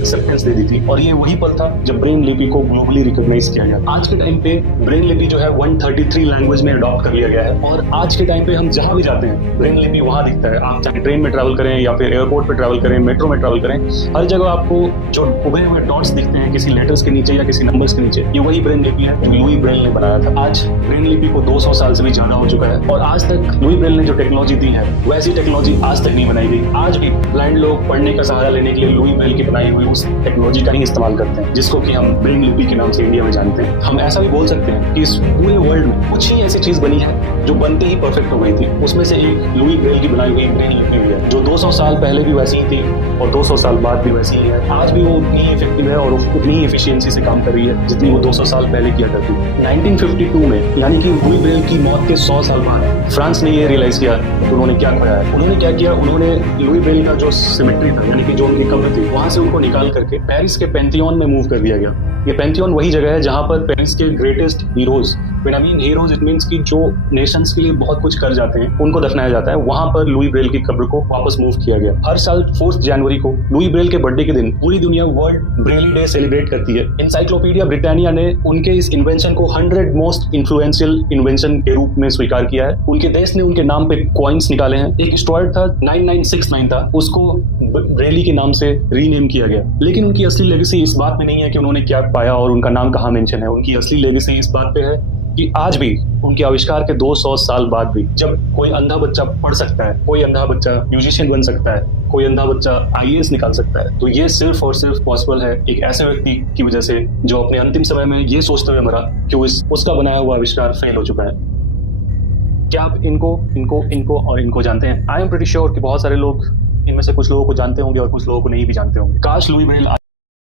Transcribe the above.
Acceptance दे दी थी। और ये वही पल था जब ब्रेन लिपि को ग्लोबली रिकॉग्नाइज किया गया। आज के टाइम पे ब्रेन लिपि जो है 133 लैंग्वेज में अडॉप्ट कर लिया गया है और आज के टाइम पे हम जहां भी जाते हैं ब्रेन लिपि वहां दिखता है। आप चाहे ट्रेन में ट्रैवल करें या फिर एयरपोर्ट पे ट्रैवल करें, मेट्रो में ट्रैवल करें, हर जगह आपको जो उभरे हुए डॉट्स दिखते हैं किसी लेटर्स के नीचे या किसी नंबर्स के नीचे, ये वही ब्रेन लिपि है जो लुई ब्रेल ने बनाया था। आज ब्रेन लिपि को 200 साल से भी ज्यादा हो चुका है और आज तक लुई ब्रेल ने जो टेक्नोलॉजी दी है वैसी टेक्नोलॉजी आज तक नहीं बनाई गई। आज भी ब्लाइंड लोग पढ़ने का सहारा लेने के लिए लुई ब्रेल की बनाई हुई उस टेक्नोलॉजी का ही इस्तेमाल करते हैं जिसको कि हम ब्रेन लिपि के नाम से इंडिया में जानते हैं। हम ऐसा भी बोल सकते हैं कि इस पूरे वर्ल्ड में कुछ ही ऐसी चीज बनी है जो बनते ही परफेक्ट हो गई थी। उसमें से एक लुई ब्रेल की बनाई हुई ब्रेन लिपि हुई है जो 200 साल पहले भी वैसी ही थी और 200 साल बाद भी वैसी ही है। आज भी वो उतनी ही इफेक्टिव है और उतनी ही एफिशिएंसी से काम कर रही है जितनी वो 200 साल पहले किया करती थी। 1952 में यानी कि लुई ब्रेल की मौत के 100 साल बाद फ्रांस ने ये रियलाइज किया कि उन्होंने क्या खोया है। उन्होंने क्या किया, उन्होंने लुई ब्रेल का जो सिमेट्री था यानी कि जो उनकी कब्र थी वहां से उनको निकाल करके पेरिस के पैंथियन में मूव कर दिया गया। ये पैंथियन वही जगह है जहां पर पेरिस के greatest heroes, when I mean heroes it means कि जो नेशंस के लिए बहुत कुछ कर जाते हैं उनको दफनाया जाता है, वहां पर लुई ब्रेल की कब्र को वापस मूव किया गया। हर साल 4 जनवरी को लुई ब्रेल के बर्थडे के दिन पूरी दुनिया वर्ल्ड ब्रेली डे सेलिब्रेट करती है। एनसाइक्लोपीडिया ब्रिटानिया ने उनके इस इन्वेंशन को 100 मोस्ट इन्फ्लुएंशियल इन्वेंशन के रूप में स्वीकार किया है। उनके देश ने उनके नाम पे कॉइन्स निकाले हैं। एक स्टुअर्ट था 9969 था, उसको ब्रेली के नाम से रीनेम किया गया। लेकिन उनकी असली लेगेसी इस बात में नहीं है कि उन्होंने क्या पाया और उनका नाम कहाँ मेंशन है। उनकी असली लेगेसी इस बात पे है कि आज भी उनके आविष्कार के 200 साल बाद भी जब कोई अंधा बच्चा पढ़ सकता है, कोई अंधा बच्चा म्यूजिशियन बन सकता है, कोई अंधा बच्चा IAS निकाल सकता है, तो ये सिर्फ और सिर्फ पॉसिबल है एक ऐसे व्यक्ति की वजह से जो अपने अंतिम समय में ये सोचते हुए मरा कि उसका बनाया हुआ आविष्कार फेल हो चुका है। क्या आप इनको और इनको जानते हैं? आई एम प्रीटी श्योर कि बहुत सारे लोग इनमें से कुछ लोगों को जानते होंगे और कुछ लोगों को नहीं भी जानते होंगे। काश लुई ब्रेल